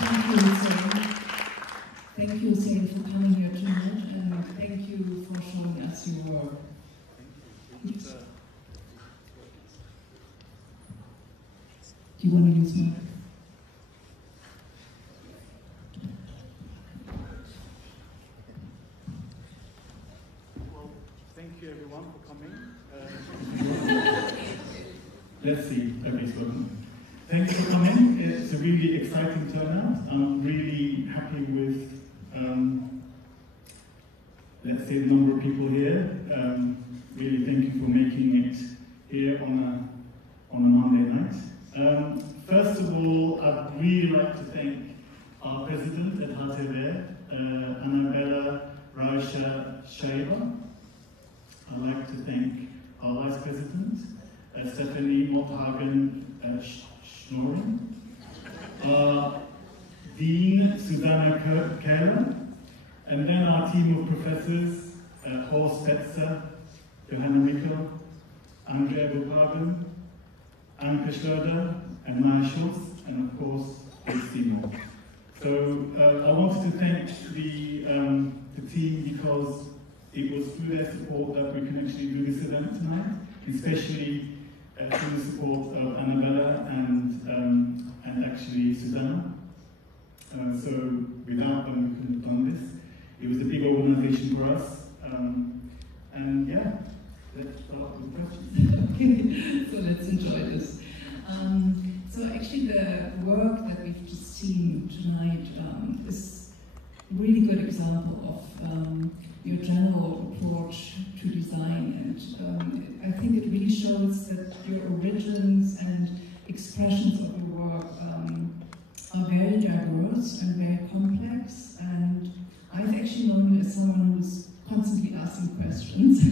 Thank you, Hussein. Thank you, Hussein, for coming here tonight, and thank you for showing us your work. Yes. Do you want to use my? Well, thank you everyone for coming. Let's see, okay, so thanks for coming. It's a really exciting turnout. I'm really happy with, let's say, the number of people here. Really thank you for making it here on a Monday night. First of all, I'd really like to thank our president at HTV, Annabella Raisha Shaiba. I'd like to thank our vice president, Stephanie Mothagen Schnoren, Dean Susanna Keller, and then our team of professors, Horst Petzer, Johanna Mikkel, Andrea Buchhagen, Anke Schröder, and Maya Schulz, and of course, Grit Seymour. So I wanted to thank the team because it was through their support that we can actually do this event tonight, especially through the support of Annabella and actually Susanna. So without them, we couldn't have done this. It was a big organization for us. And yeah, let's start with questions. Okay, so let's enjoy this. So actually the work that we've just seen tonight is a really good example of your general approach to design, and I think it really shows that your origins and expressions of your work are very diverse and very complex, and I've actually known you as someone who's constantly asking questions,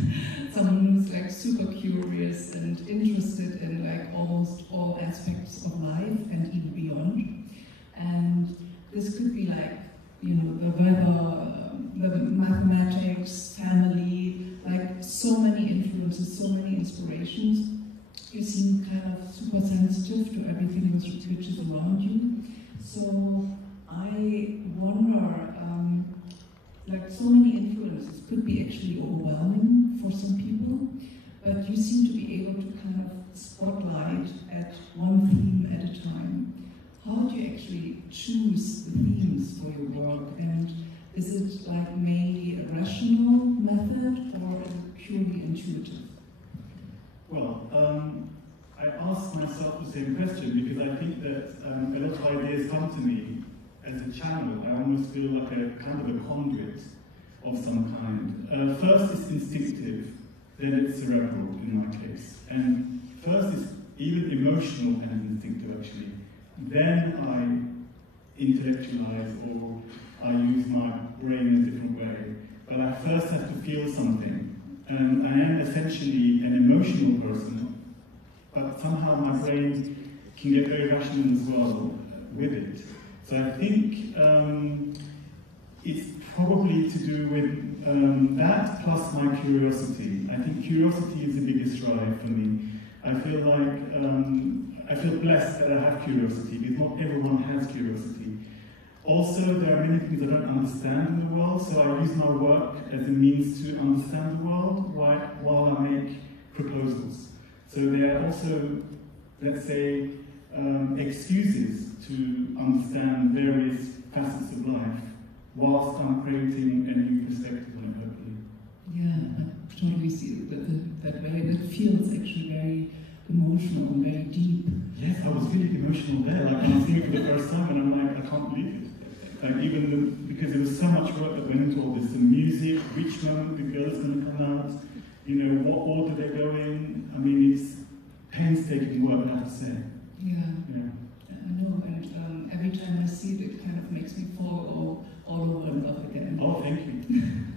someone who's like super curious and interested in like almost all aspects of life and even beyond. And this could be like, you know, the weather, the mathematics, family, like so many influences, so many inspirations. You seem kind of super sensitive to everything which is around you. So I wonder, like so many influences could be actually overwhelming for some people, but you seem to be able to kind of spotlight at one theme at a time. How do you actually choose the themes for your work, and is it like mainly a rational method or is it purely intuitive? Well, I asked myself the same question because I think that a lot of ideas come to me as a channel. I almost feel like a kind of a conduit of some kind. First it's instinctive, then it's cerebral in my case. And first it's even emotional and instinctive actually. Then I intellectualize or I use my brain in a different way. But I first have to feel something. And I am essentially an emotional person, but somehow my brain can get very rational as well with it. So I think it's probably to do with that plus my curiosity. I think curiosity is the biggest drive for me. I feel like I feel blessed that I have curiosity because not everyone has curiosity. Also, there are many things I don't understand in the world, so I use my work as a means to understand the world while I make proposals. So there are also, let's say, excuses to understand various facets of life whilst I'm creating a new perspective on it, hopefully. Yeah, I totally see it that way. That feels actually very emotional and very deep. Yes, I was really emotional there. Like I was seeing it for the first time and I'm like, I can't believe it. Even because there was so much work that went into all this, the music, which moment the girl's going to come out, you know, what order they go in. I mean, it's painstaking work, I have to say. Yeah. I know, and every time I see it, it kind of makes me fall all over in love again. Oh, thank you.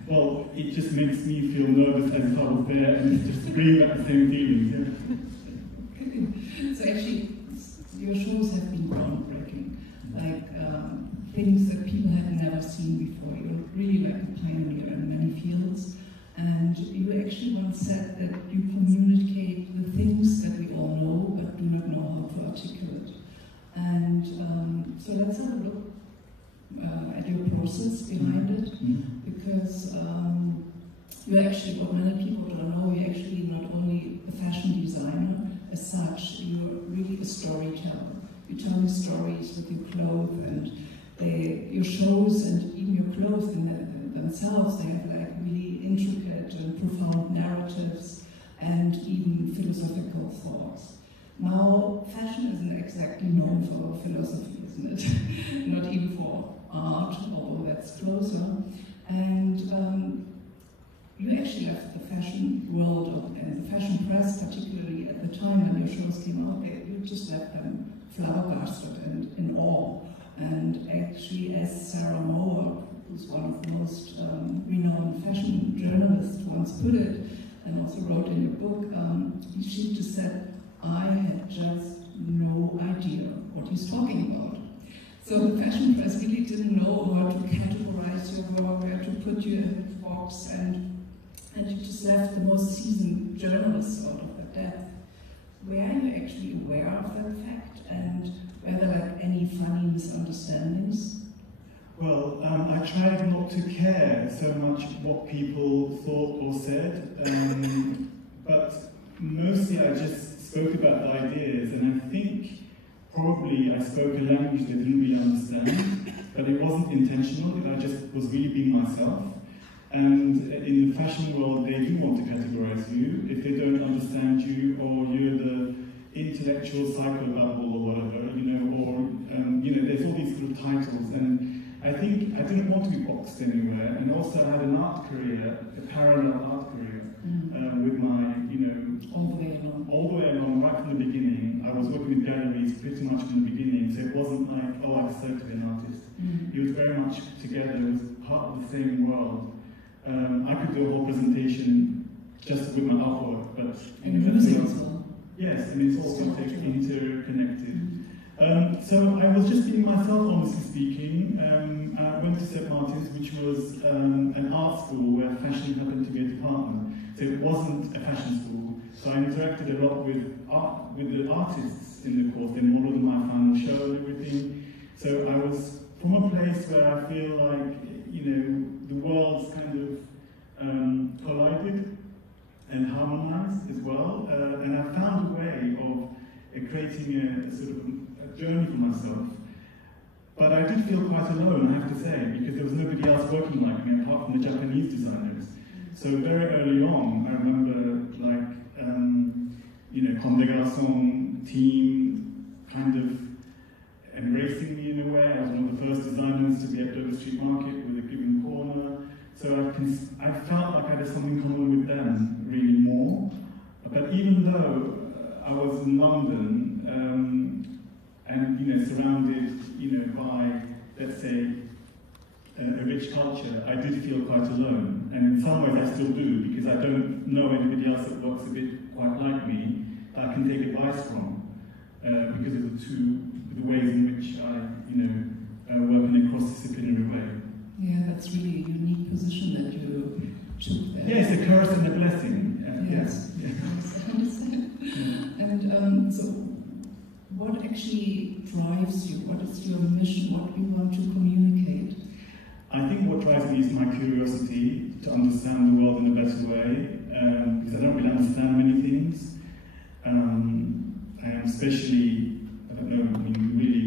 Well, it just makes me feel nervous as if I was there, and it's just bringing back the same feelings. Yeah. So actually, your shows have been groundbreaking, like things that people had never seen before. You're really like a pioneer in many fields, and you actually once said that you communicate the things that we all know but do not know how to articulate. And so let's have a look process behind it, because you actually, what many people don't know, you're actually not only a fashion designer as such, you're really a storyteller. You tell stories with your clothes, and your shows and even your clothes themselves, they have like really intricate and profound narratives and even philosophical thoughts. Now, fashion isn't exactly known for philosophy, isn't it? Not even for art, although that's closer. And you actually left the fashion world and the fashion press, particularly at the time when your shows came out, you just left them flabbergasted and in awe. And actually, as Sarah Moore, who's one of the most renowned fashion journalists, once put it, and also wrote in your book, she just said, I had just no idea what he's talking about. So the fashion press really didn't know how to categorize your work, where to put you in a box, and you just left the most seasoned journalists out of the depth. Were you actually aware of that fact, and were there like any funny misunderstandings? Well, I tried not to care so much what people thought or said, but mostly I just spoke about the ideas, and I think probably I spoke a language they didn't really understand, but it wasn't intentional, I just was really being myself. And in the fashion world, they do want to categorize you if they don't understand you, or you're the intellectual psychobabble or whatever, or there's all these little titles. And I think I didn't want to be boxed anywhere, and also I had an art career, a parallel art career, with my, all the way along, right from the beginning. I was working with galleries pretty much from the beginning, so it wasn't like, oh, I decided to be an artist. It was very much together, it was part of the same world. I could do a whole presentation just with my artwork, but music as well. Yes, and it's also interconnected. So I was just being myself, honestly speaking. I went to St. Martin's, which was an art school where fashion happened to be a department. So it wasn't a fashion school. So I interacted a lot with the artists in the course. They modeled my final show and everything. So I was from a place where I feel like, the worlds kind of collided and harmonized as well. And I found a way of creating a sort of a journey for myself. But I did feel quite alone, I have to say, because there was nobody else working like me apart from the Japanese designers. So very early on, I remember Comme des Garçons team kind of embracing me in a way. I was one of the first designers to be at Dover Street Market with a given corner. So I felt like I had something common with them, really more. But even though I was in London and surrounded by, let's say, a rich culture, I did feel quite alone. And in some ways I still do, because I don't know anybody else that works a bit quite like me that I can take advice from, because of the ways in which I work in a cross-disciplinary way. Yeah, that's really a unique position that you took there. Yeah, it's a curse and a blessing. Yes. Yeah. Yes, I understand. And so, what actually drives you? What is your mission? What do you want to communicate? I think what drives me is my curiosity to understand the world in a better way, because I don't really understand many things. And especially, I don't know, really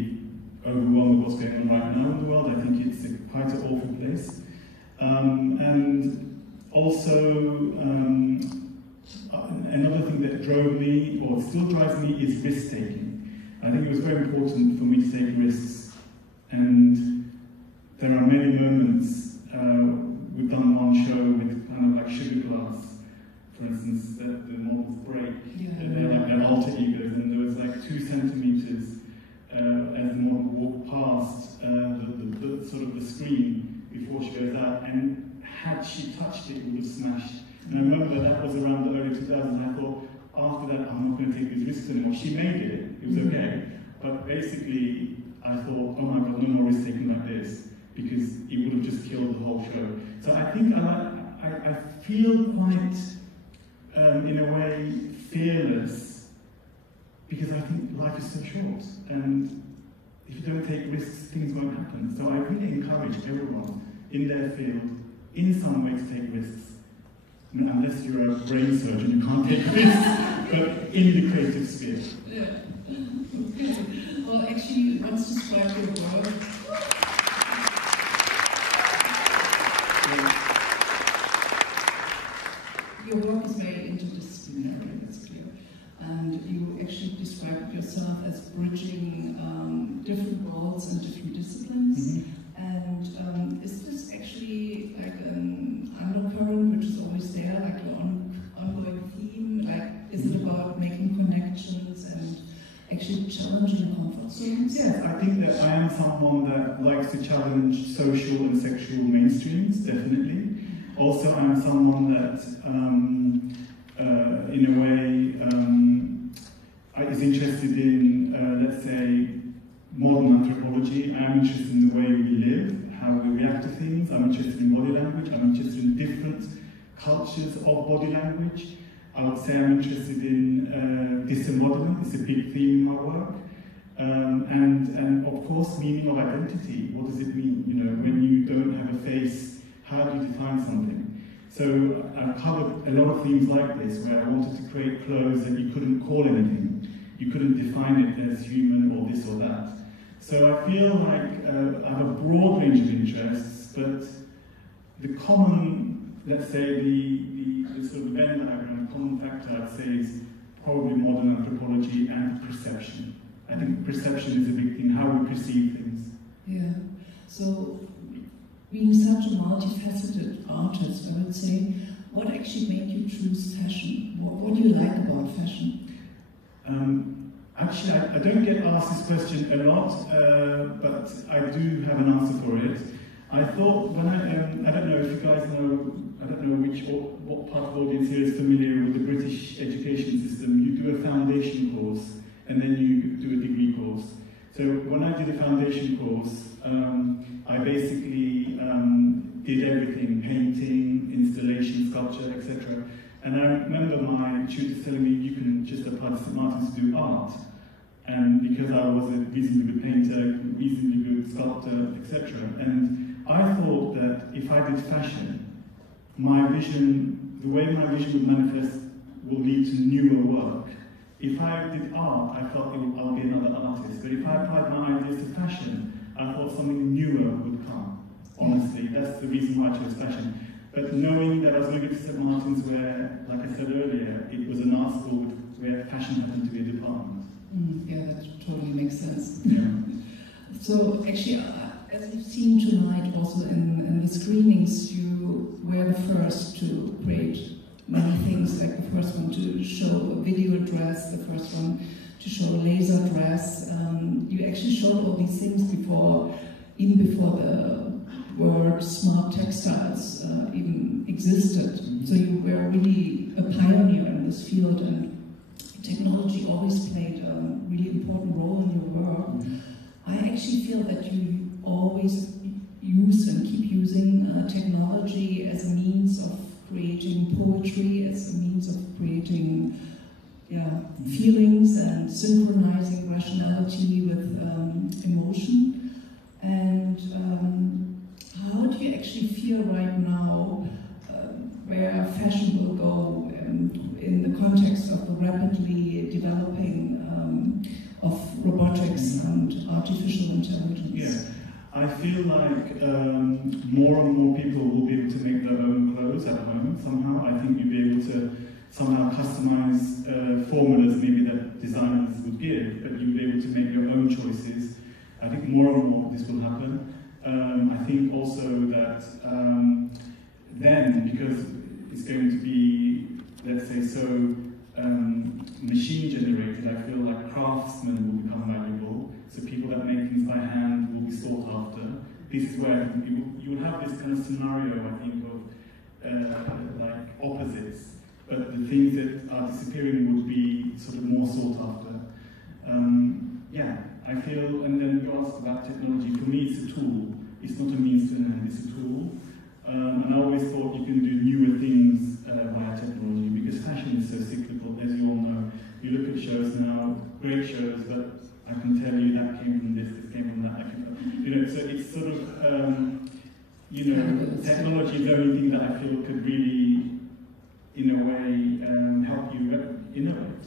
overwhelmed with what's going on right now in the world. I think it's quite an awful place. And also, another thing that drove me, or still drives me, is risk-taking. I think it was very important for me to take risks. And there are many moments, we've done one show with kind of like sugar glass, for instance, that the models break, and they're like their alter egos, and there was like 2 centimeters as the model walked past the sort of the screen before she goes out, and had she touched it, it would have smashed. And I remember that was around the early 2000s, I thought, after that, I'm not going to take these risks anymore. She made it was okay, but basically, I thought, oh my God, no more risk taking like this, because it would have just killed the whole show. So I think I feel quite, in a way, fearless, because I think life is so short, and if you don't take risks, things won't happen. So I really encourage everyone in their field, in some way, to take risks. I mean, unless you're a brain surgeon, you can't take risks, but in the creative sphere. Yeah. Okay. Well, actually, let's describe your work. Your work is very interdisciplinary, that's clear. And you actually describe yourself as bridging different worlds and different disciplines. Mm-hmm. And is this actually like an undercurrent which is always there, like an ongoing theme? Like, is it about making connections and actually challenging comfort zones? Yes, I think that I am someone that likes to challenge social and sexual mainstreams, definitely. Also, I am someone that, in a way, is interested in, let's say, modern anthropology. I'm interested in the way we live, how we react to things. I'm interested in body language. I'm interested in different cultures of body language. I would say I'm interested in disembodiment. It's a big theme in my work. And of course, meaning of identity. What does it mean? You know, when you don't have a face, how do you define something? So I've covered a lot of themes like this, where I wanted to create clothes that you couldn't call anything. You couldn't define it as human or this or that. So I feel like I have a broad range of interests, but the common, let's say, the sort of Venn diagram, the common factor I'd say is probably modern anthropology and perception. I think perception is a big thing, how we perceive things. Yeah. So, being such a multifaceted artist, I would say, what actually made you choose fashion? What do you like about fashion? Actually, I don't get asked this question a lot, but I do have an answer for it. I thought when I don't know if you guys know, I don't know what part of the audience here is familiar with the British education system. You do a foundation course, and then you do a degree course. So when I did a foundation course, I basically did everything, painting, installation, sculpture, etc. And I remember my tutor telling me, you can just apply to St. Martin's to do art. And because I was a reasonably good painter, reasonably good sculptor, etc. And I thought that if I did fashion, my vision, the way my vision would manifest will lead to newer work. If I did art, I felt I'll be another artist. But if I applied my ideas to fashion, I thought something newer would come. Honestly, that's the reason why I chose fashion. But knowing that I was going to go to St. Martin's where, like I said earlier, it was an art school where fashion happened to be a department. Yeah, that totally makes sense. Yeah. So actually, as you've seen tonight also in the screenings, you were the first to create many things, like the first one to show a video dress, the first one to show a laser dress. You actually showed all these things even before the word smart textiles even existed. So you were really a pioneer in this field, and technology always played a really important role in your work. I actually feel that you always use and keep using technology as a means of creating poetry, as a means of creating feelings and synchronizing rationality with emotion. And how do you actually feel right now where fashion will go in the context of the rapidly developing of robotics and artificial intelligence? Yeah, I feel like more and more people will be able to make their own clothes at home somehow. I think you'll be able to somehow customize formulas maybe that designers would give, but you'll be able to make your own choices. I think more and more this will happen. I think also that then, because it's going to be, let's say, so machine generated, I feel like craftsmen will become valuable. So people that make things by hand will be sought after. This is where I think you will have this kind of scenario, I think, of like opposites. But the things that are disappearing would be sort of more sought after. Yeah, I feel, and then you asked about technology. For me, it's a tool. It's not a means to an end, it's a tool. And I always thought you can do newer things via technology, because fashion is so cyclical, as you all know. You look at shows now, great shows, but I can tell you that came from this came it's sort of, you know, technology is the only thing that I feel could really, in a way, help you innovate.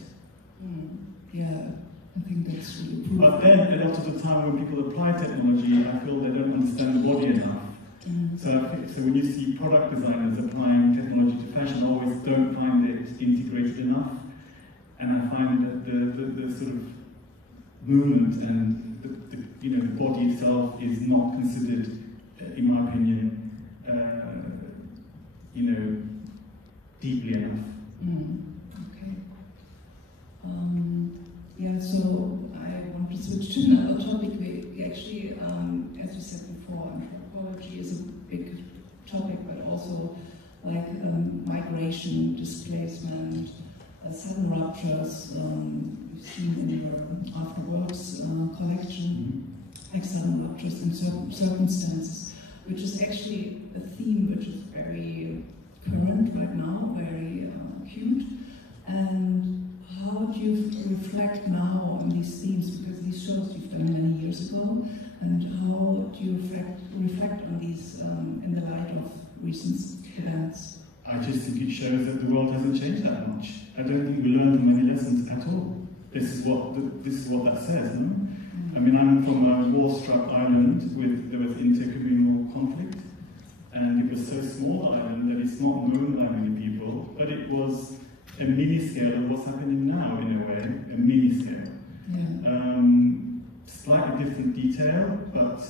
Yeah, I think that's really true. But then, a lot of the time when people apply technology, I feel they don't understand the body enough. So when you see product designers applying technology to fashion, I always don't find it integrated enough. And I find that the sort of movement and the body itself is not considered, in my opinion, deeply enough. Okay. Yeah, so I want to switch to another topic. We actually, as you said before, anthropology is a big topic, but also like migration, displacement, sudden ruptures. We've seen in your afterworks collection, like sudden ruptures in certain circumstances, which is actually a theme which is very current right now, very acute. And how do you reflect now on these themes? Because these shows you've done many years ago, and how do you reflect on these in the light of recent events? I just think it shows that the world hasn't changed that much. I don't think we learned from any lessons at all. This is what that says. No? I mean, I'm from a war-struck island there was intercommunal conflict, and it was so small island that it's not known by many people, but it was a mini scale of what's happening now, in a way, a mini scale. Yeah. Slightly different detail, but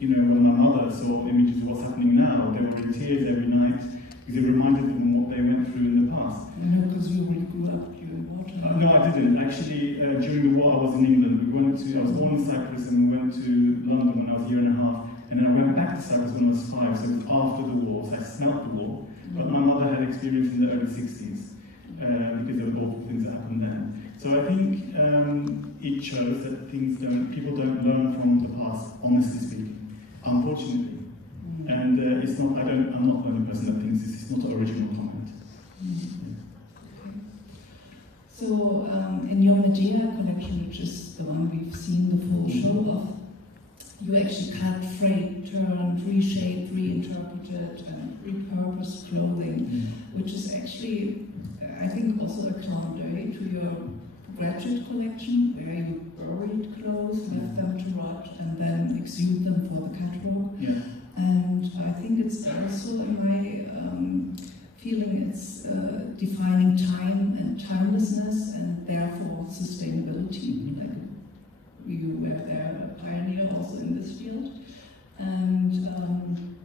when my mother saw images of what's happening now, they were in tears every night because it reminded them what they went through in the past. No, because you really grew up during war time. No, I didn't. Actually, during the war, I was in England. I was born in Cyprus and we went to London when I was a year and a half, and then I went back to Cyprus when I was 5, so it was after the war, so I smelt the war. But my mother had experience in the early 60s. Because of all the things that happened then. So I think it shows that people don't learn from the past, honestly speaking, unfortunately. And I'm not the only person that thinks this is not an original comment. So in your Medea collection, which is the one we've seen the full show of, you actually cut, frayed, turned, reshaped, reinterpreted, and repurposed clothing, which is actually, I think, also a counter to your graduate collection, where you buried clothes, left them to rot, and then exhumed them for the catwalk. Yeah. And I think it's also, in my feeling, it's defining time and timelessness, and therefore sustainability. Like you were there, a pioneer also in this field. And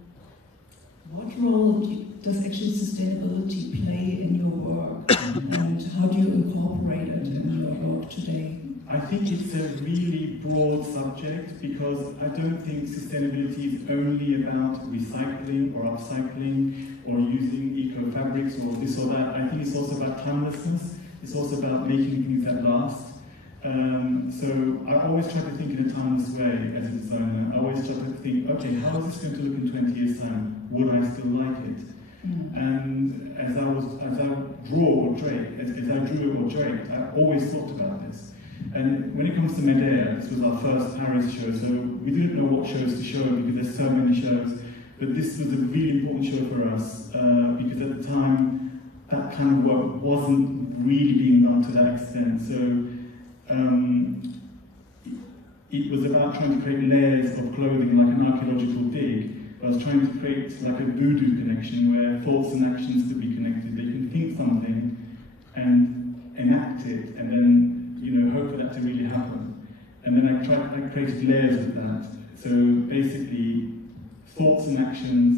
what role does actually sustainability play in your work, and how do you incorporate it in your work today? I think it's a really broad subject because I don't think sustainability is only about recycling or upcycling or using eco-fabrics or this or that. I think it's also about timelessness. It's also about making things that last. So I always try to think in a timeless way as a designer. I always try to think, okay, how is this going to look in 20 years' time? Would I still like it? And as I drew or draped, I always thought about this. And when it comes to Medea, this was our first Paris show, so we didn't know what shows to show because there's so many shows. But this was a really important show for us because at the time, that kind of work wasn't really being done to that extent. So it was about trying to create layers of clothing like an archaeological dig. But I was trying to create like a voodoo connection where thoughts and actions could be connected. They can think something and enact it, and then hope for that to really happen. And then I created layers of that. So basically, thoughts and actions,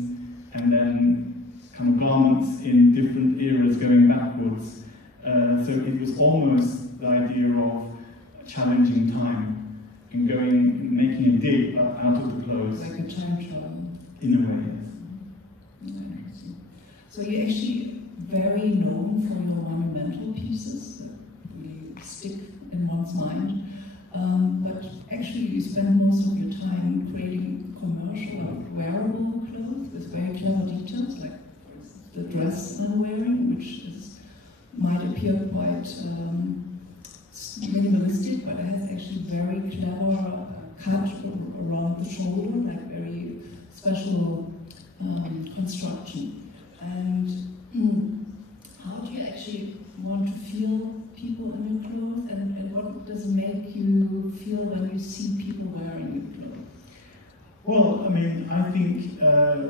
and then kind of garments in different eras going backwards. So it was almost the idea of challenging time and making a dig out of the clothes. Like a time travel. In a way, yes. So you're actually very known for your monumental pieces that really stick in one's mind. But actually you spend most of your time creating commercial or wearable clothes with very clever details, like the dress I'm wearing, which might appear quite minimalistic, but it has actually very clever cut around around the shoulder, like very special construction. And how do you actually want to feel people in your clothes, and what does it make you feel when you see people wearing your clothes? Well, I mean, I think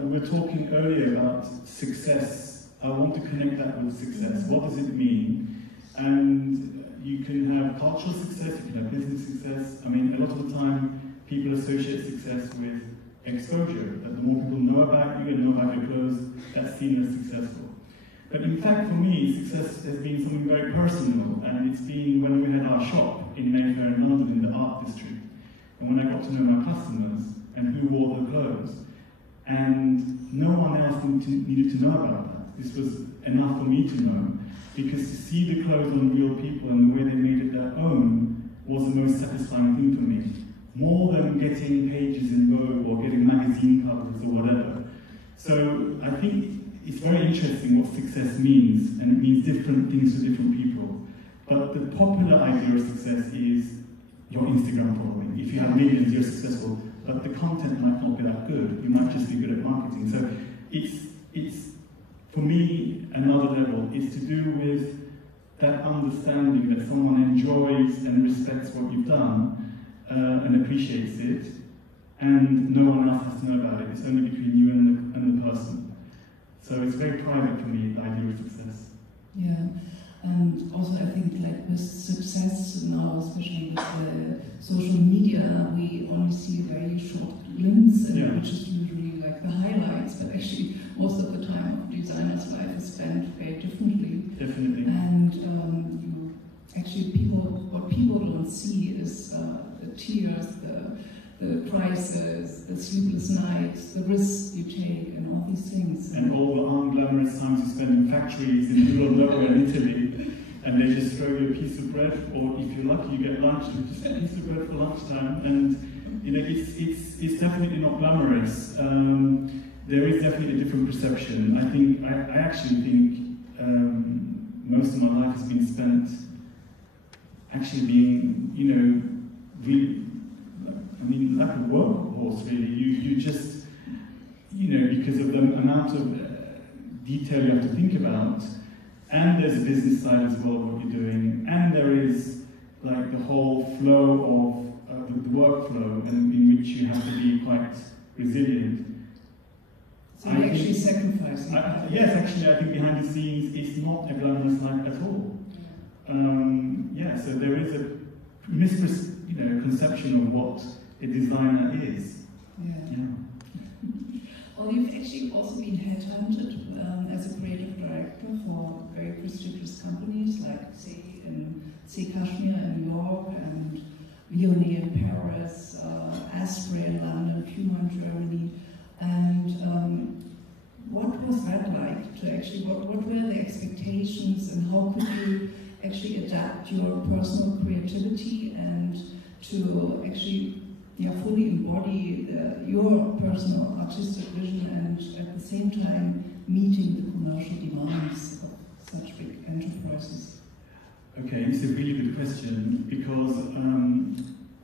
we were talking earlier about success. I want to connect that with success. What does it mean? And you can have cultural success, you can have business success. I mean, a lot of the time, people associate success with exposure. That the more people know about you and know about your clothes, that's seen as successful. But in fact, for me, success has been something very personal, and it's been when we had our shop in Mayfair in London in the art district, and when I got to know my customers and who wore the clothes, and no one else needed to know about that. This was enough for me to know, because to see the clothes on real people and the way they made it their own was the most satisfying thing for me. More than getting pages in Vogue or getting magazine covers or whatever. So I think it's very interesting what success means, and it means different things to different people. But the popular idea of success is your Instagram following. If you have millions, you're successful, but the content might not be that good. You might just be good at marketing. So it's for me, another level. It's to do with that understanding that someone enjoys and respects what you've done and appreciates it, and no one else has to know about it. It's only between you and the person. So it's very private for me, the idea of success. Yeah, and also I think like with success now, especially with the social media, we only see a very short glimpse, which is usually like the highlights, but actually most of the time of designer's life is spent very differently. Definitely. And what people don't see is the tears, the crisis, the sleepless nights, the risks you take, and all these things. And all the unglamorous times you spend in factories in the middle of nowhere in Italy, and they just throw you a piece of bread, or if you're lucky, you get lunch, just a piece of bread for lunchtime. And you know, it's definitely not glamorous. There is definitely a different perception. I actually think most of my life has been spent actually being, you know, really, I mean, like a workhorse, really. You just, you know, because of the amount of detail you have to think about, and there's a business side as well of what you're doing, and there is like the whole flow of the workflow, and in which you have to be quite resilient. So you actually sacrifice. Yes, actually, I think behind the scenes, it's not a glamorous life at all. So there is a conception of what a designer is. Yeah. Well, you've actually also been headhunted as a creative director for very prestigious companies like, say Kashmir in New York, and Lyonnais in Paris, Asprey in London, Puma in Germany. And what was that like to actually, what were the expectations, and how could you actually adapt your personal creativity and to actually fully embody your personal artistic vision, and at the same time meeting the commercial demands of such big enterprises? Okay, it's a really good question, because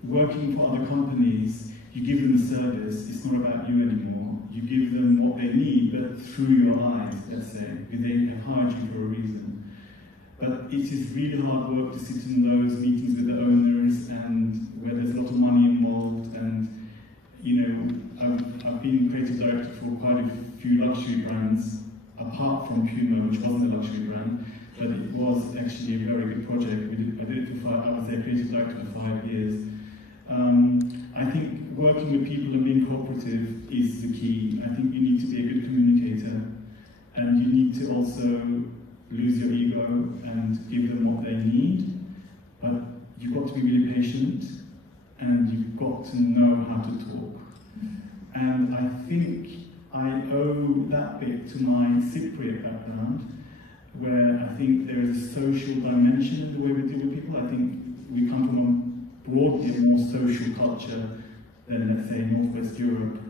working for other companies, you give them a service, it's not about you anymore. You give them what they need, but through your eyes, let's say, because they have hired you for a reason. But it is really hard work to sit in those meetings with the owners, and where there's a lot of money involved. And you know, I've been creative director for quite a few luxury brands, apart from Puma, which wasn't a luxury brand, but it was actually a very good project. I did it for I was their creative director for 5 years. I think working with people and being cooperative is the key. I think you need to be a good communicator, and you need to also lose your ego and give them what they need, but you've got to be really patient, and you've got to know how to talk. And I think I owe that bit to my Cypriot background, where I think there is a social dimension in the way we deal with people. I think we come from a broadly more social culture than, let's say, Northwest Europe.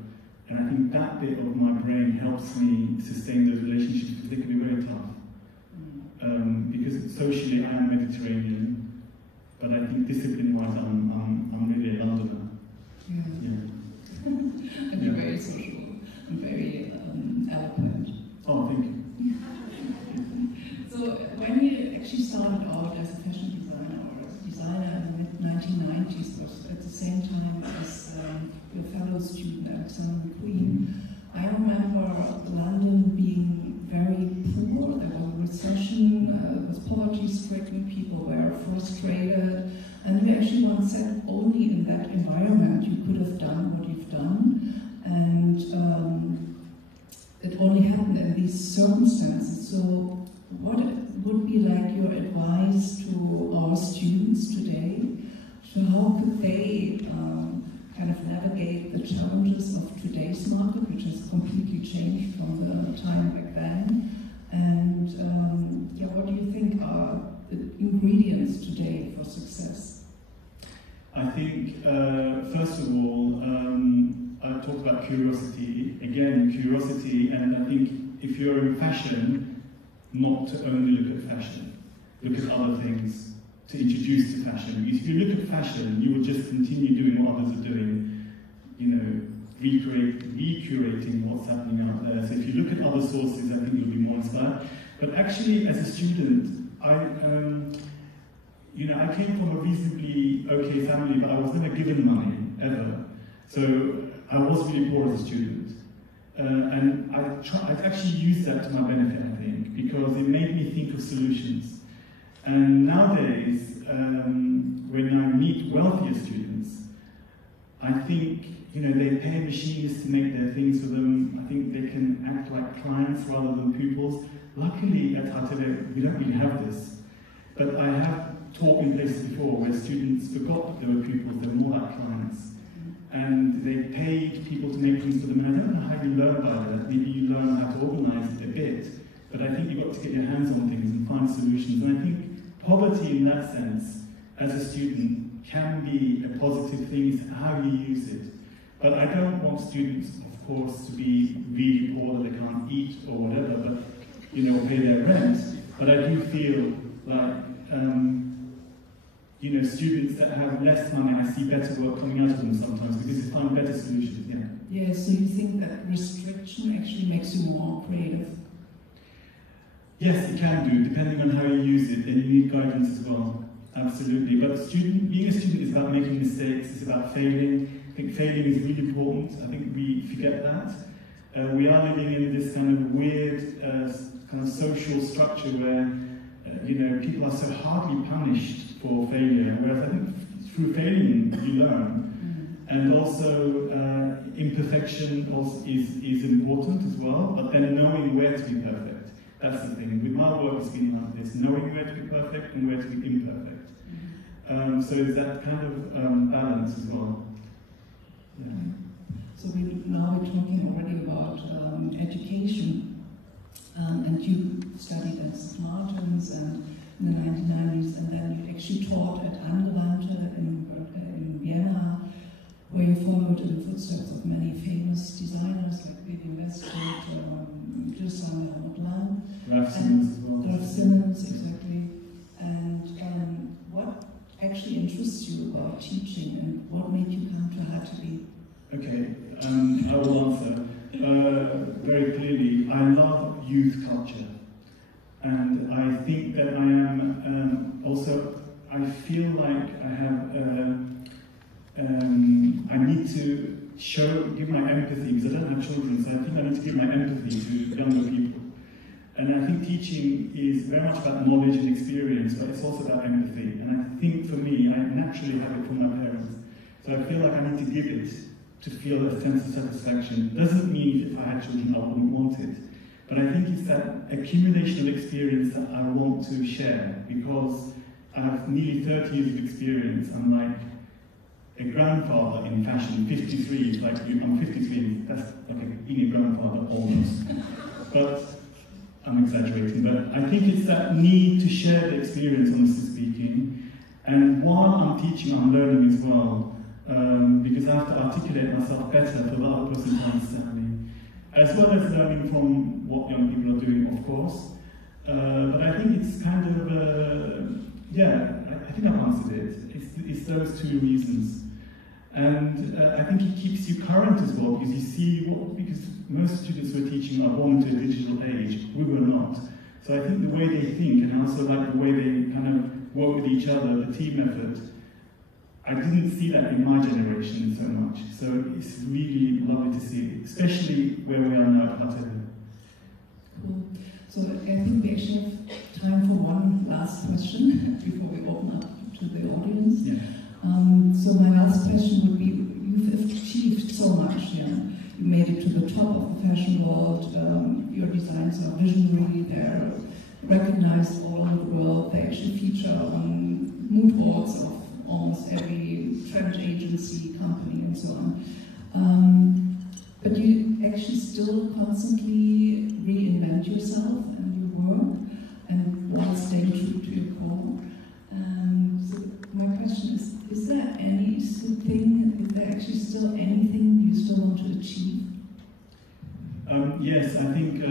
And I think that bit of my brain helps me sustain those relationships, because they can be very tough. Because socially I am Mediterranean, but I think discipline-wise I'm really a Londoner. Yeah. could have done what you've done, and it only happened in these circumstances. So what would be like your advice to our students today? So how could they kind of navigate the challenges of today's market, which has completely changed from the time back then? And yeah, what do you think are the ingredients today for success? I think, first of all, I talked about curiosity. Again, curiosity, and I think if you're in fashion, not to only look at fashion, look at other things to introduce to fashion. If you look at fashion, you will just continue doing what others are doing, you know, recurating what's happening out there. So if you look at other sources, I think you'll be more inspired. But actually, as a student, you know, I came from a reasonably okay family, but I was never given money, ever. So I was really poor as a student. And I've actually used that to my benefit, I think, because it made me think of solutions. And nowadays, when I meet wealthier students, I think, you know, they pay machinists to make their things for them. I think they can act like clients rather than pupils. Luckily, at HTW, we don't really have this. But I have taught in places before where students forgot that they were pupils, they were more like clients. And they paid people to make things for them. And I don't know how you learn by that. Maybe you learn how to organize it a bit. But I think you've got to get your hands on things and find solutions. And I think poverty in that sense, as a student, can be a positive thing. It's how you use it. But I don't want students, of course, to be really poor that they can't eat or whatever, but, you know, pay their rent. But I do feel like, you know, students that have less money, I see better work coming out of them sometimes because they find better solutions, yeah. Yeah, so you think that restriction actually makes you more creative? Yes, it can do, depending on how you use it, and you need guidance as well, absolutely. But being a student is about making mistakes, it's about failing. I think failing is really important. I think we forget that. We are living in this kind of weird kind of social structure where you know, people are so hardly punished for failure, whereas I think through failing you learn. And also imperfection also is important as well, but then knowing where to be perfect. That's the thing. With my work it's been like this, knowing where to be perfect and where to be imperfect. So it's that kind of balance as well. Yeah. So now we're talking already about education, and you studied at St. Martin's and in the 1990s, and then you actually taught at Angewandte in Vienna, where you followed in the footsteps of many famous designers like Bablyon Cinema Berlin, Ralph Simmons as well. Ralph Simmons, exactly. And what actually interests you about teaching, and what made you come to HTW? Okay, I will answer. Very clearly, I love youth culture. And I think that I am also, I feel like I have, I need to give my empathy, because I don't have children, so I think I need to give my empathy to younger people. And I think teaching is very much about knowledge and experience, but it's also about empathy. And I think for me, I naturally have it from my parents. So I feel like I need to give it to feel a sense of satisfaction. Doesn't mean if I had children I wouldn't want it. But I think it's that accumulation of experience that I want to share, because I have nearly 30 years of experience. I'm like a grandfather in fashion, 53, like I'm 53, that's like being a grandfather almost. But I'm exaggerating, but I think it's that need to share the experience, honestly speaking. And while I'm teaching, I'm learning as well, because I have to articulate myself better for the other person to understand me, as well as learning from what young people are doing, of course. But I think it's kind of, yeah, I think I've answered it. It's those two reasons. And I think it keeps you current as well, because you see, because most students who are teaching are born into a digital age. We were not. So I think the way they think, and also like the way they kind of work with each other, the team effort, I didn't see that in my generation so much. So it's really lovely to see, especially where we are now at HTW. Cool. So I think we actually have time for one last question before we open up to the audience. Yeah. So my last question would be, you've of the fashion world. Your designs are visionary, they're recognized all over the world. They actually feature on mood boards of almost every travel agency, company, and so on. But you actually still constantly reinvent yourself and your work, and while staying true to your core. So my question is there any thing, is there actually still anything you still want to achieve? Yes, I think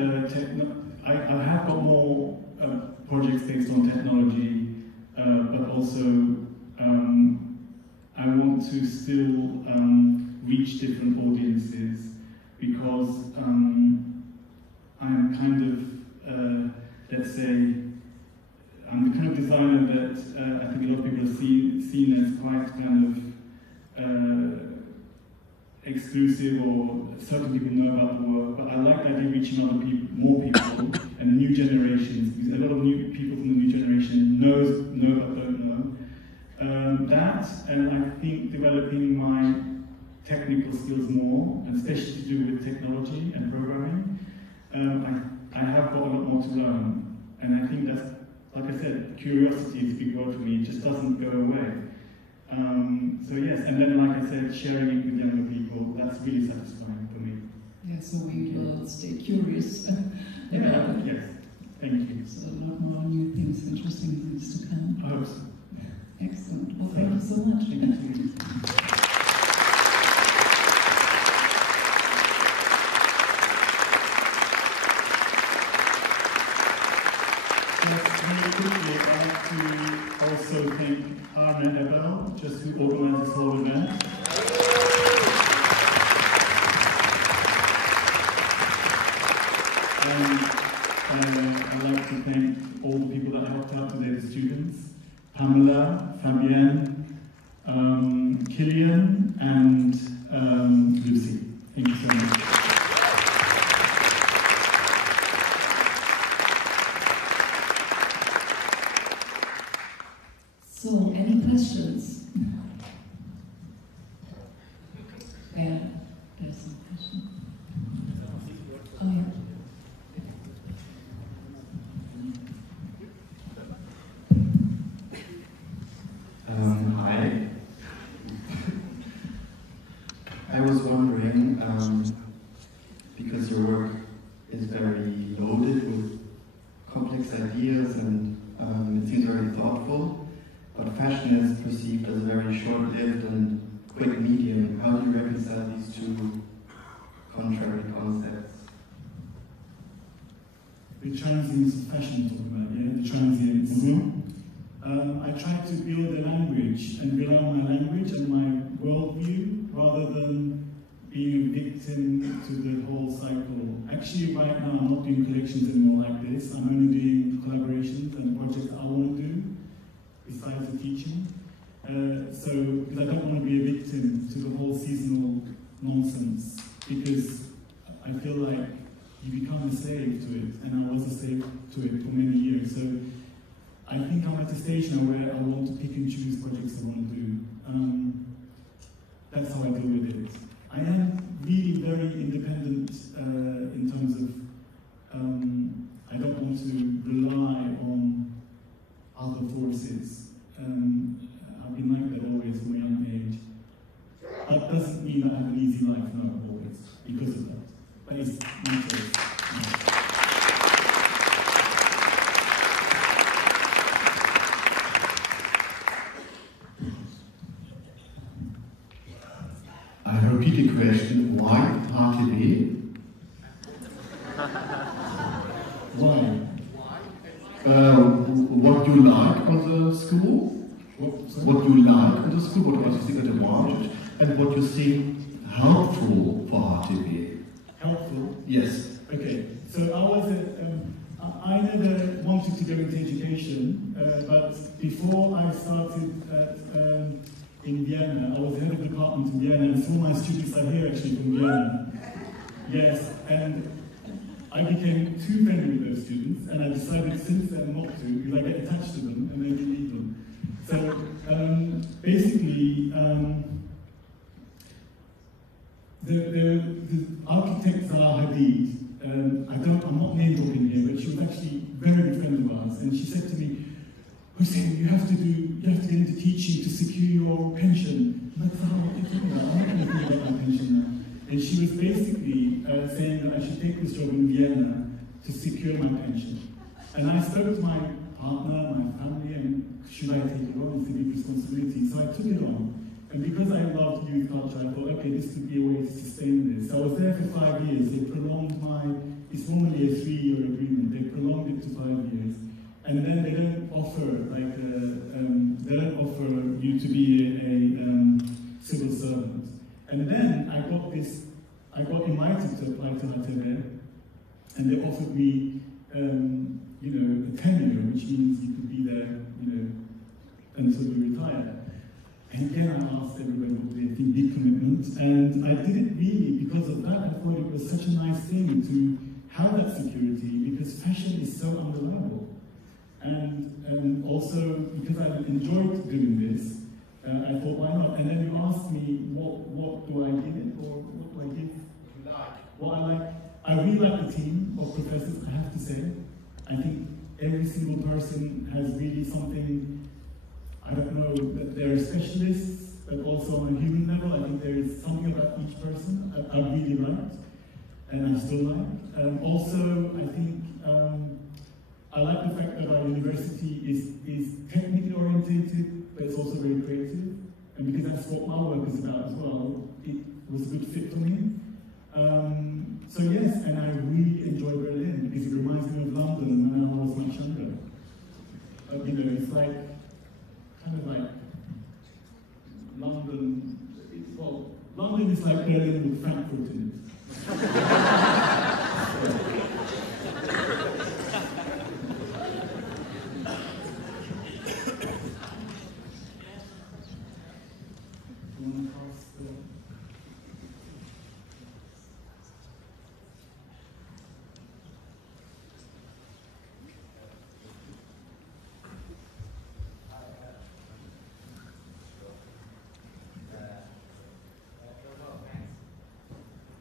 I have got more projects based on technology, but also I want to still reach different audiences, because I'm kind of, let's say, I'm the kind of designer that I think a lot of people are seen as quite kind of exclusive, or certain people know about the work, but I like the idea of reaching other people, more people, and new generations, because a lot of new people from the new generation know but don't know. That, and I think developing my technical skills more, and especially to do with technology and programming. I have got a lot more to learn, and I think that's, like I said, curiosity is a big word for me. It just doesn't go away. So yes, and then, like I said, sharing it with younger people, that's really satisfying for me. Yeah, so we will stay curious about it. Yes, thank you. So a lot more new things, interesting things to come. I hope so. Excellent. Well, thank you so much. Thank you. Very quickly, I'd like to also thank Arne Ebel, just who organized this whole event. And I'd like to thank all the people that helped out today, the students, Pamela, Fabienne, Killian, and Lucy. Thank you so much. So, any questions? Yeah, there's a question. Oh, yeah. Hi. I was wondering, because your work is very loaded with complex ideas and it seems very thoughtful, but fashion is perceived as a very short-lived and quick medium. How do you reconcile these two contrary concepts? The transience of fashion, you're talking about, yeah? The transience. Mm-hmm. I try to build a language and rely on my language and my worldview rather than being a victim to the whole cycle. Actually, right now, I'm not doing collections anymore like this. I'm only doing collaborations and projects I want to do, besides the teaching. Because I don't want to be a victim to the whole seasonal nonsense, because I feel like you become a slave to it, and I was a slave to it for many years. So I think I'm at a stage now where I want to pick and choose projects I want to do. That's how I deal with it. I am really very independent in terms of I don't want to rely on other forces. I've been like that always from a young age. That doesn't mean I have an easy life, no, always, because of that. But it's my choice. I repeat the question, why HTW? Why? What you like on the school? What you like on the school, what you think at the advantage, and what you think helpful for HTW? Helpful? Yes. Okay, so I never wanted to go into education, but before I started in Vienna, I was head of department in Vienna, and some of my students are here actually from Vienna. Yes, and I became too friendly with those students, and I decided since then not to, because I get attached to them and maybe leave them. So basically, the architect Zaha Hadid, I'm not name dropping here, but she was actually a very good friend of ours, and she said to me, Hussein, you have to get into teaching to secure your pension. I'm like, Zaha, what are you talking about? I'm not going to think about my pension now. And she was basically saying that I should take this job in Vienna to secure my pension. And I spoke to my partner, my family, and should I take it on? It's a big responsibility. So I took it on. And because I loved youth culture, I thought, okay, this could be a way to sustain this. So I was there for 5 years. They prolonged it's normally a 3-year agreement. They prolonged it to 5 years. And then they don't offer, they don't offer you to be a civil servant. And then I got invited to apply to HTV, and they offered me, a tenure, which means you could be there, until you retire. And again, I asked everybody what they think, big commitment, and I did it really because of that. I thought it was such a nice thing to have that security, because fashion is so unreliable. And also, because I enjoyed doing this, I thought, why not? And then you asked me, what do I give it, or what do I give? What I like. I really like the team of professors, I have to say. I think every single person has really something, I don't know, that they're specialists, but also on a human level, I think there is something about each person I really liked, and I still like. Also, I think I like the fact that our university is technically orientated, but it's also very creative. And because that's what my work is about as well, it was a good fit for me. So yes, and I really enjoy Berlin because it reminds me of London when I was much younger. It's like, kind of like London, London is like Berlin with Frankfurt in it.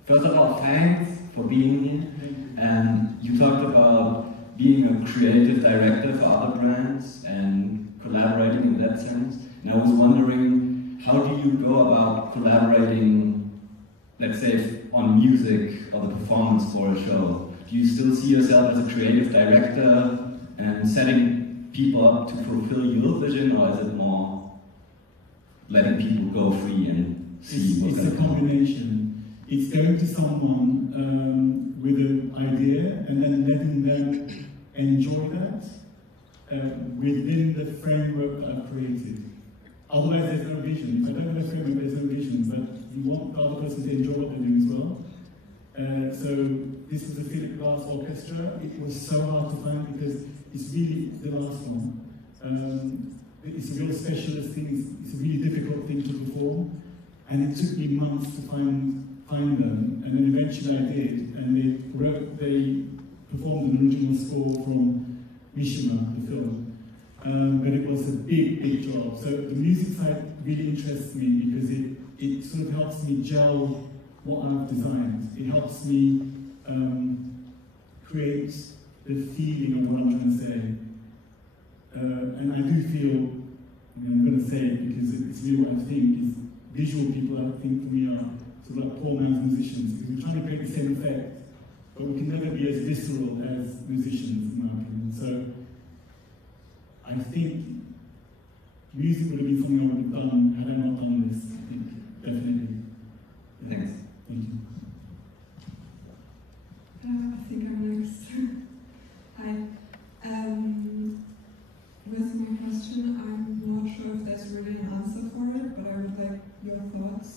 First of all, thanks for being here. And you talked about being a creative director for other brands and collaborating in that sense. And I was wondering, how do you go about collaborating, let's say, on music or the performance for a show? Do you still see yourself as a creative director and setting people up to fulfill your vision, or is it more letting people go free and see what's It's a combination. It's going to someone with an idea and then letting them enjoy that within the framework that I've created. Otherwise, there's no vision. If I don't have a framework, there's no vision. But you want the other person to enjoy what they're doing as well. So this was a Philip Glass orchestra. It was so hard to find because it's really the last one. It's a real specialist thing. It's a really difficult thing to perform. And it took me months to find them, and then eventually I did, and they performed an original score from Mishima, the film. But it was a big job. So the music side really interests me because it sort of helps me gel what I've designed. It helps me create the feeling of what I'm trying to say. And I do feel, I'm going to say it because it's really what I think, is visual people, I think, for me, are sort of like poor man's musicians, because we're trying to create the same effect, but we can never be as visceral as musicians, in my opinion. So I think music would have been something I would have done had I not done this, I think, definitely. Yeah. Thanks. Thank you. I think I'm next. Hi. With my question, I'm not sure if there's really an answer for it, but I would like your thoughts.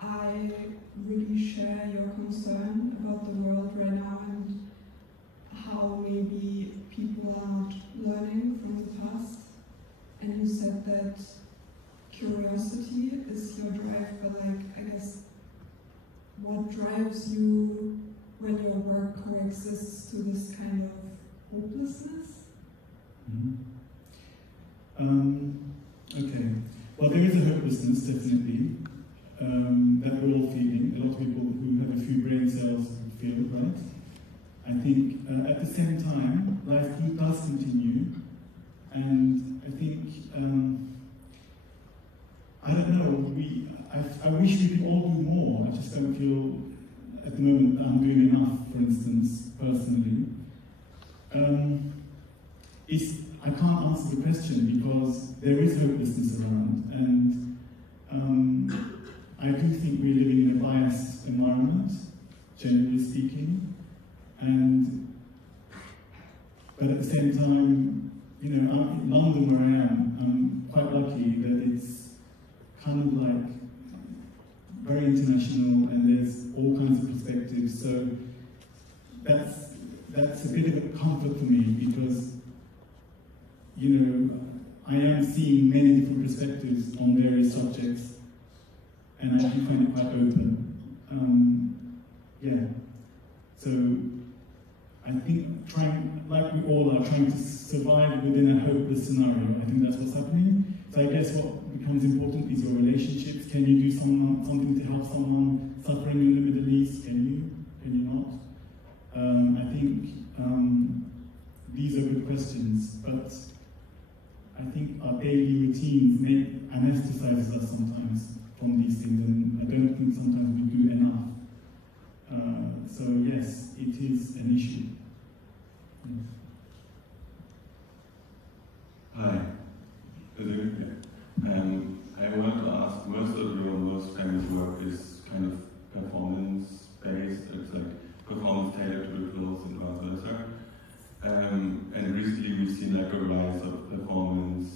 I really share your concern about the world right now and how maybe people are not learning from the past. And you said that curiosity is your drive, but I guess what drives you when your work coexists to this kind of hopelessness? Okay. Well, there is a hopelessness, definitely. that we're all feeling. A lot of people who have a few brain cells feel, right? I think at the same time, life does continue, and I think, I don't know, I wish we could all do more. I just don't feel at the moment that I'm doing enough, for instance, personally. I can't answer the question because there is hopelessness around, and I do think we're living in a biased environment, generally speaking, but at the same time, you know, in London where I am, I'm quite lucky that it's kind of like very international and there's all kinds of perspectives, so that's a bit of a comfort for me because, you know, I am seeing many different perspectives on various subjects, and I do find it quite open. Yeah. So I think like we all are, trying to survive within a hopeless scenario. I think that's what's happening. So I guess what becomes important is your relationships. Can you do something to help someone suffering in the Middle East? Can you? Can you not? I think these are good questions, but I think our daily routines anesthetize us sometimes from these things, and I don't think sometimes we do enough. So yes, it is an issue. Hi. I want to ask, most of your most famous work is kind of performance-based. It's like performance tailored to the clothes and vice versa. And recently we've seen like a rise of performance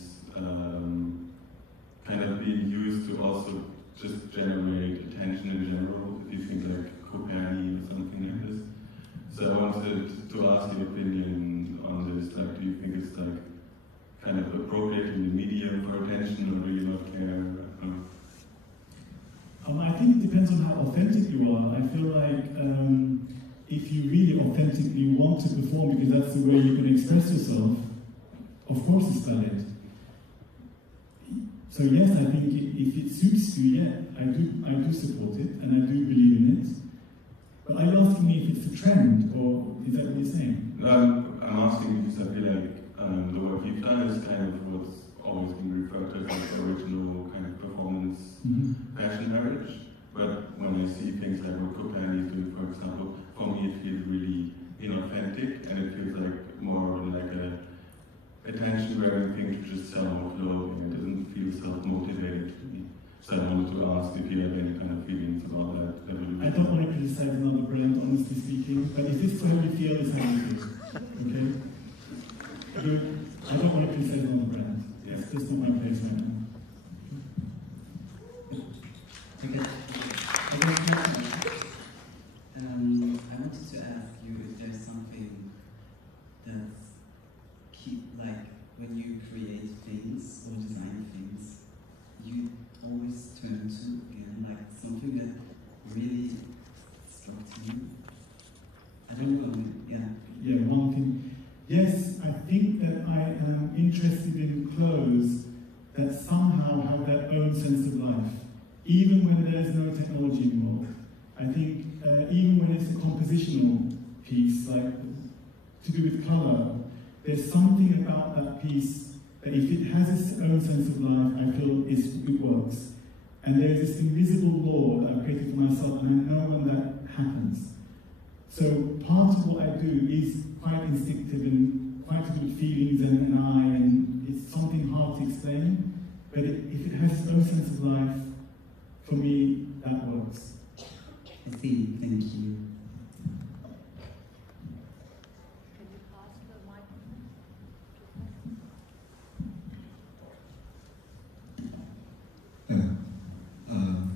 kind of being used to also just generate attention in general. If you think like Coperni or something like this. So I wanted to ask your opinion on this. Like, do you think it's like kind of appropriating the medium for attention, or do you not care? I think it depends on how authentic you are. I feel like if you really authentically want to perform because that's the way you can express yourself, of course it's valid. So yes, I think if it suits you, yeah, I do support it and I do believe in it. But are you asking me if it's a trend, or is that what you're saying? I'm asking because I feel like the work you've done is kind of what's always been referred to as the original kind of performance fashion heritage. But when I see things like what Coperni is doing, for example, for me it feels really inauthentic, and it feels like more like a attention-grabbing thing to just sell more clothing. It doesn't feel self-motivated to me. So I wanted to ask if you have any kind of feelings about that. I don't want to criticize another brand, honestly speaking, but if this is how you feel, it's how you feel. Okay? Good. I don't want to criticize another brand. Yes, that's not my place right now. Okay. I wanted to ask you if there's something that's like when you create things or design things, you always turn to again, like something that really struck you. I don't know. Yeah. Yeah. One thing. Yes, I think that I am interested in clothes that somehow have their own sense of life, even when there's no technology involved. I think even when it's a compositional piece, like to do with colour, there's something about that piece that if it has its own sense of life, I feel it works. And there's this invisible law that I've created for myself, and I know when that happens. So part of what I do is quite instinctive and quite to do with feelings and an eye, and it's something hard to explain, but if it has its own sense of life, for me, that works. I see, thank you.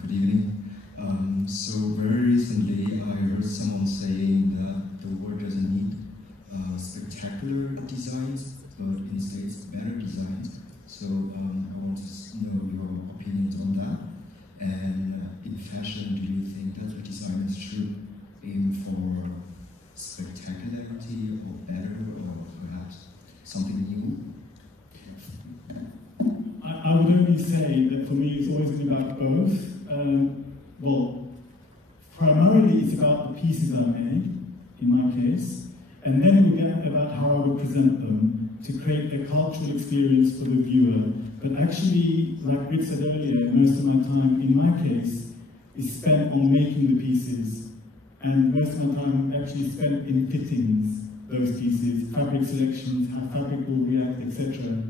Good evening. So very recently I heard someone saying that the world doesn't need spectacular designs, but instead better designs. So I want to know your opinions on that. And in fashion, do you think that the designers should aim for spectacularity or better, or perhaps something new? I would only say that for me it's always been about both. Well, primarily it's about the pieces I made, in my case, and then we get about how I would present them to create a cultural experience for the viewer. But actually, like Grit said earlier, most of my time, in my case, is spent on making the pieces, and most of my time actually spent in fittings those pieces, fabric selections, how fabric will react, etc.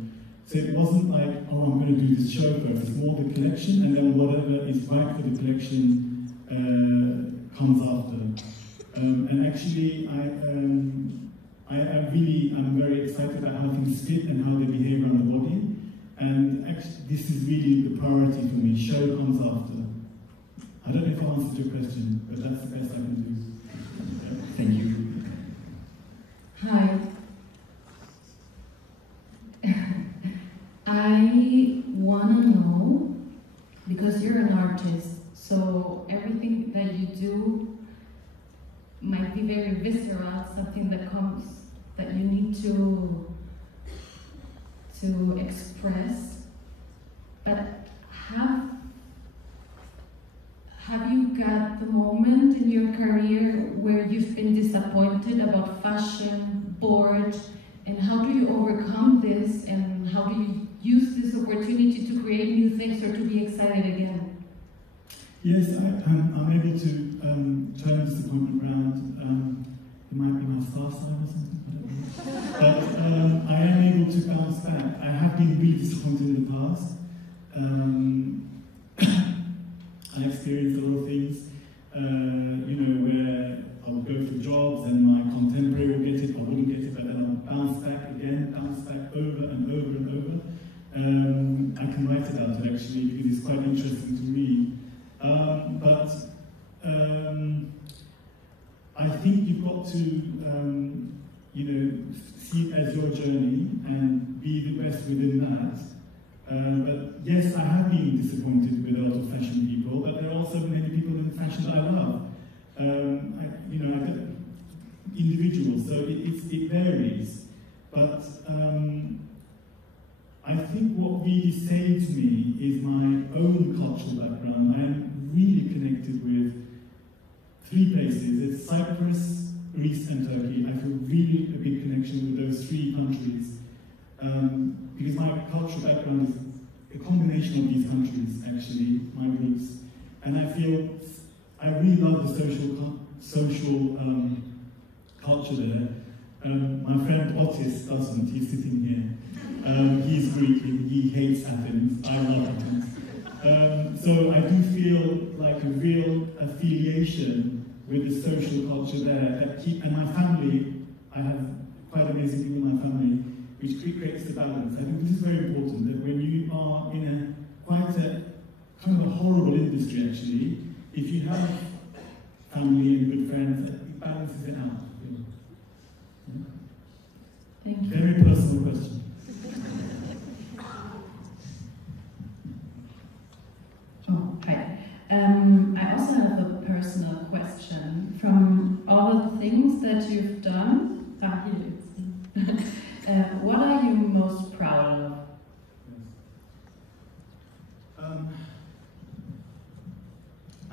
So it wasn't like, oh, I'm going to do this show first. It's more the collection, and then whatever is right for the collection comes after. And actually, I really am very excited about how things fit and how they behave around the body. And actually, this is really the priority for me. Show comes after. I don't know if I answered your question, but that's the best I can do. Thank you. Hi. I want to know, because you're an artist, so everything that you do might be very visceral, something that comes, that you need to express, but have you got the moment in your career where you've been disappointed about fashion, bored, and how do you overcome this, and how do you use this opportunity to create new things or to be excited again? Yes, I'm able to turn disappointment around. It might be my star sign or something, I don't know. But I am able to bounce back. I have been really disappointed in the past. I experienced a lot of things, you know, where I would go for jobs and my contemporary would get it, I wouldn't get it, but then I would bounce back again, bounce back over and over and over. I can write about it actually because it's quite interesting to read. But I think you've got to, you know, see it as your journey and be the best within that. But yes, I have been disappointed with a lot of fashion people, but there are also many people in fashion that I love. You know, individuals, so it varies. But I think what really saves me is my own cultural background. I am really connected with 3 places. It's Cyprus, Greece and Turkey. I feel really a big connection with those 3 countries. Because my cultural background is a combination of these countries, actually, my roots. And I feel, I really love the social culture there. My friend Otis doesn't, he's sitting here. He's Greek, he hates Athens, I love Athens. So I do feel like a real affiliation with the social culture there, and my family, I have quite amazing people in my family, which creates the balance. I think this is very important, that when you are in a quite a kind of a horrible industry actually, if you have family and good friends, it balances it out. Thank you. Very personal question. Oh, hi. I also have a personal question. From all the things that you've done, what are you most proud of?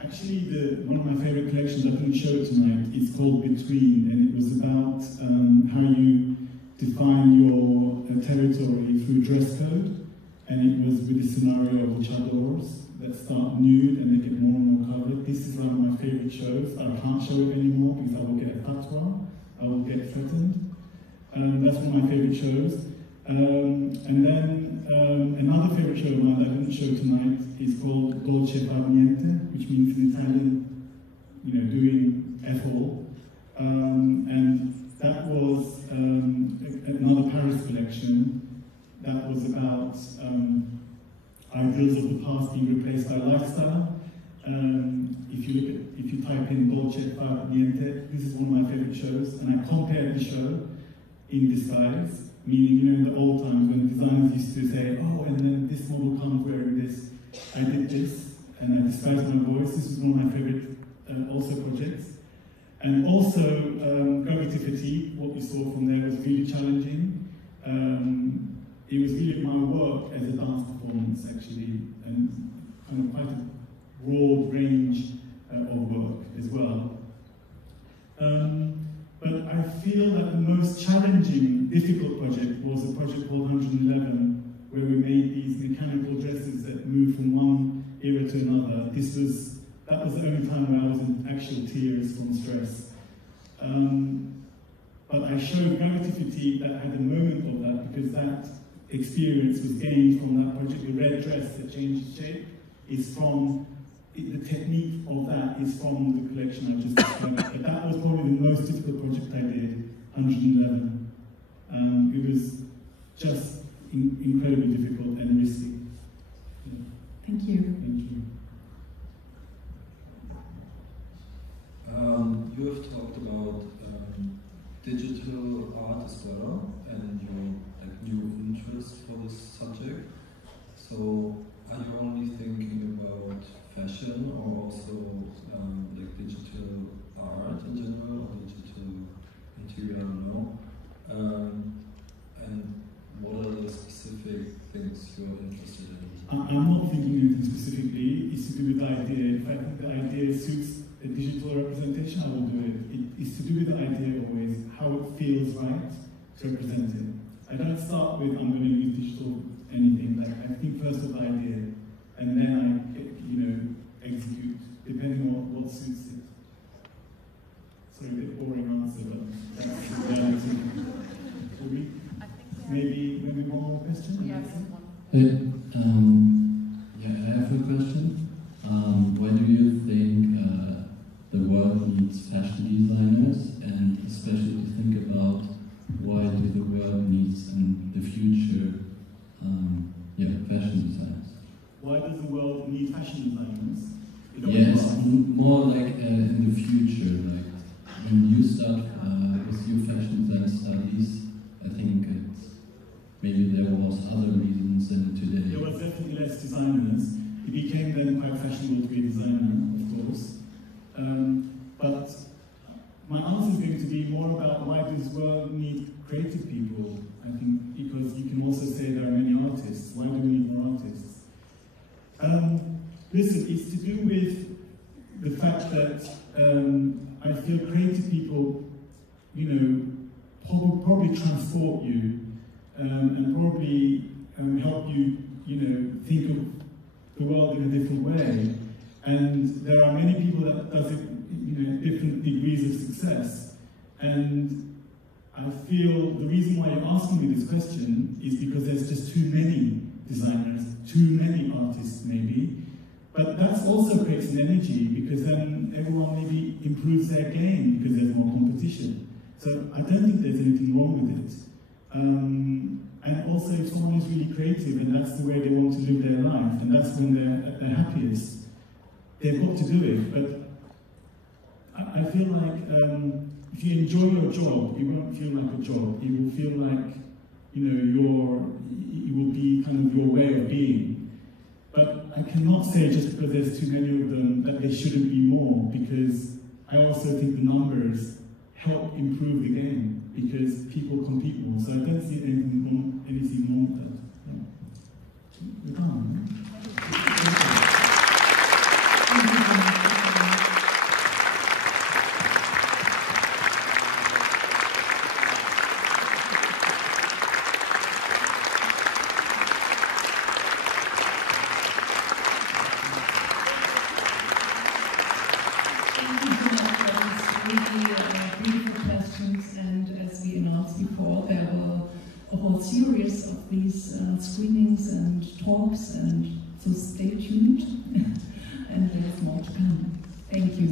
Actually, one of my favorite collections, I couldn't show it tonight, is called Between, and it was about how you define your territory through dress code, and it was with the scenario of the chadors that start nude and they get more and more covered. This is one of my favorite shows. I can't show it anymore because I will get a fatwa, I will get threatened. That's one of my favorite shows. And then another favorite show of mine that I didn't show tonight is called Dolce Far Niente, which means in Italian, you know, doing F all. And that was another Paris collection that was about ideals of the past being replaced by lifestyle. If you type in Dolce Far Niente, this is one of my favorite shows, and I compared the show in disguise, meaning, you know, in the old times when designers used to say, oh, and then this model comes wearing this, I did this, and I disguised my voice. This was one of my favorite also projects. And also, Gravity Fatigue, what we saw from there was really challenging. It was really my work as a dance performance, actually, and kind of quite a broad range of work as well. But I feel that the most challenging, difficult project was a project called 111, where we made these mechanical dresses that move from one era to another. That was the only time where I was in actual tears from stress. But I showed Gravity Fatigue that had a moment of that, because that experience was gained from that project. The red dress that changed shape is from, the technique of that is from the collection I just described. But that was probably the most difficult project I did, 111. It was just incredibly difficult and risky. Thank you. Thank you. You have talked about digital art as well, and your new interest for this subject. So, are you only thinking about fashion, or also digital art in general, or digital interior? I don't know. And what are the specific things you're interested in? I'm not thinking anything specifically. It's to do with the idea. If I think the idea suits a digital representation, I will do it. It's to do with the idea always, how it feels right to represent it. I don't start with, I'm going to use digital anything. Like, I think first of the idea, and then I execute, depending on what suits it. Sorry, a bit boring answer, but that's the reality. Maybe one more question? Yes. I have a question. Why do you think the world needs fashion designers, and especially to think about why do the world needs in the future fashion designers? Why does the world need fashion designers? Yes, more like in the future, like when you start with your fashion design studies, I think maybe there was other reasons than today. There was definitely less designers. It became then quite fashionable to be a designer, of course. But my answer is going to be more about why does the world need creative people? I think because you can also say there are many artists. Why do we need more artists? Listen, it's to do with the fact that I feel creative people, probably transport you and probably help you, think of the world in a different way. And there are many people that does it, different degrees of success. And I feel the reason why you're asking me this question is because there's just too many designers, too many artists maybe. But that also creates an energy, because then everyone maybe improves their game because there's more competition. So I don't think there's anything wrong with it. And also if someone is really creative and that's the way they want to live their life, and that's when they're at their happiest, they've got to do it. But I feel like if you enjoy your job, it won't feel like a job. It will feel like, it will be kind of your way of being. But I cannot say just because there's too many of them that there shouldn't be more, because I also think the numbers help improve the game, because people compete more. So I don't see anything wrong with that. We're done. Series of these screenings and talks, and so stay tuned and there's more to come. Thank you.